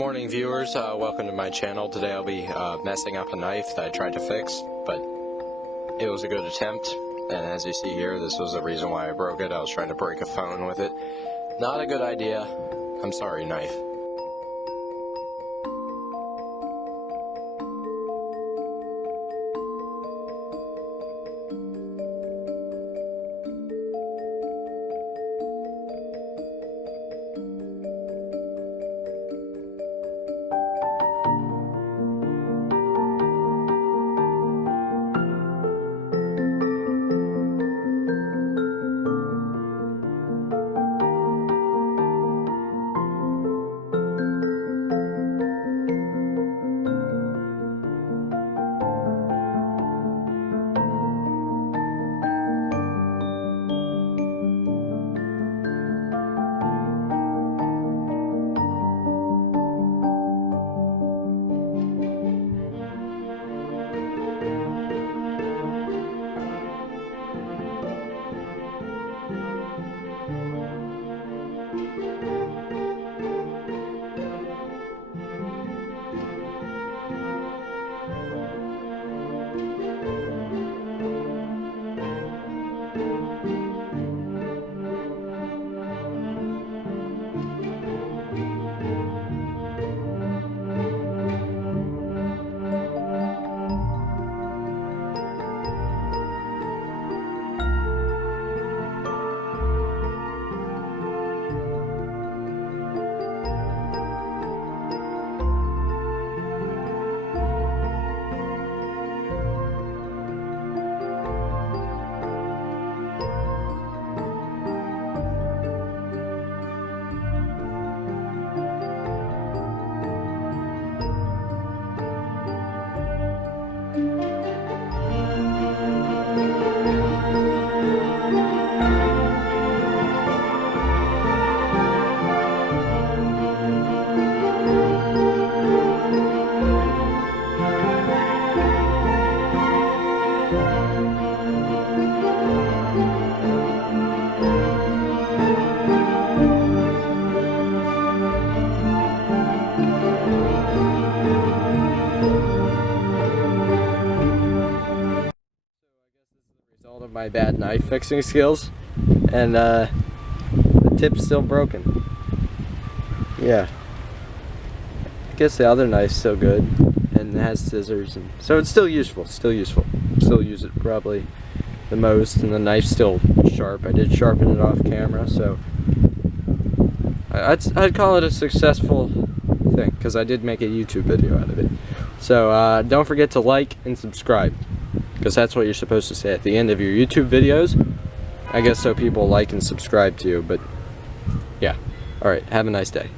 Morning viewers, welcome to my channel. Today I'll be messing up a knife that I tried to fix, but it was a good attempt, and as you see here, this was the reason why I broke it. I was trying to break a phone with it. Not a good idea. I'm sorry, knife. Result of my bad knife fixing skills, and the tip's still broken. Yeah, I guess the other knife's still good and it has scissors, and so it's still useful. Still use it probably the most, and the knife's still sharp. I did sharpen it off camera, so I'd call it a successful thing, because I did make a YouTube video out of it. So don't forget to like and subscribe, because that's what you're supposed to say at the end of your YouTube videos, I guess, so people like and subscribe to you. But yeah, alright, have a nice day.